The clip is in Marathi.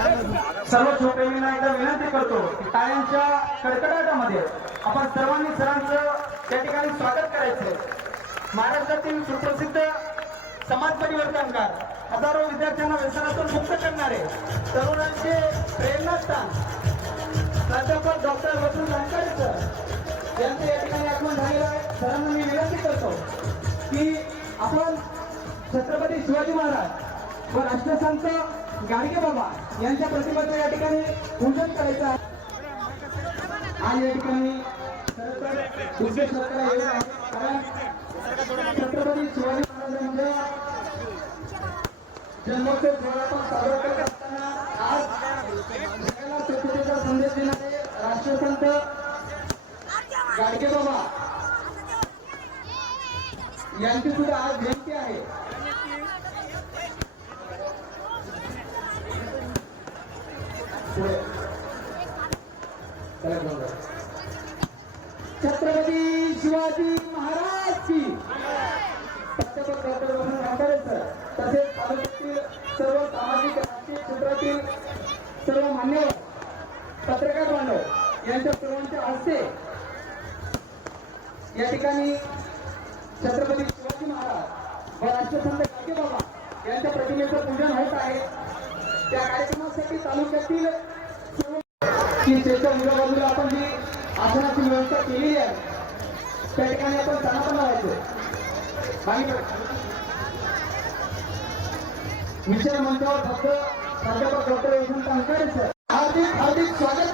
सर्व श्रोतेमींना एकदा विनंती करतो की टाळ्यांच्या कडकडाटामध्ये आपण सर्वांनी सरांचं त्या ठिकाणी स्वागत करायचं। महाराष्ट्रातील सुप्रसिद्ध समाज परिवर्तनकार, हजारो विद्यार्थ्यांना व्यसनातून मुक्त करणारे, तरुणांचे प्रेरणास्थान प्राध्यापक डॉक्टर वसंत अंकारे सर यांचं या ठिकाणी आगमन झालेलं आहे। सरांना मी विनंती करतो की आपण छत्रपती शिवाजी महाराज व राष्ट्रसंत गाडगे बाबा यांच्या प्रतिमेचं या ठिकाणी पूजन करायचं आहे आणि या ठिकाणी उद्देश कारण छत्रपती शिवाजी महाराजांच्या जन्मोत्सव सोहळा साजरा करत असताना आज जगाला स्वच्छतेचा संदेश देणारे राष्ट्रसंत गाडगे बाबा यांची सुद्धा आज जयंती आहे। छत्रपती शिवाजी महाराज की प्राध्यापक डॉक्टर वसंत अंकारे सर तसेच तालुक्यातील सर्व सामाजिक राजकीय क्षेत्रातील सर्व मान्यवर पत्रकार बांधव यांच्या सर्वांच्या हस्ते या ठिकाणी छत्रपती शिवाजी महाराज व राष्ट्रसंत गाडगे बाबा यांच्या प्रतिमेचं पूजन होत आहे। त्या कार्यक्रमासाठी तालुक्यातील की त्याच्या उजव्या बाजूला आपण जी आसनाची व्यवस्था केलेली आहे त्या ठिकाणी आपण स्थानापन्न व्हायचो। विषय मंचावर फक्त प्राध्यापक डॉक्टर वसंत अंकारे सर हार्दिक स्वागत।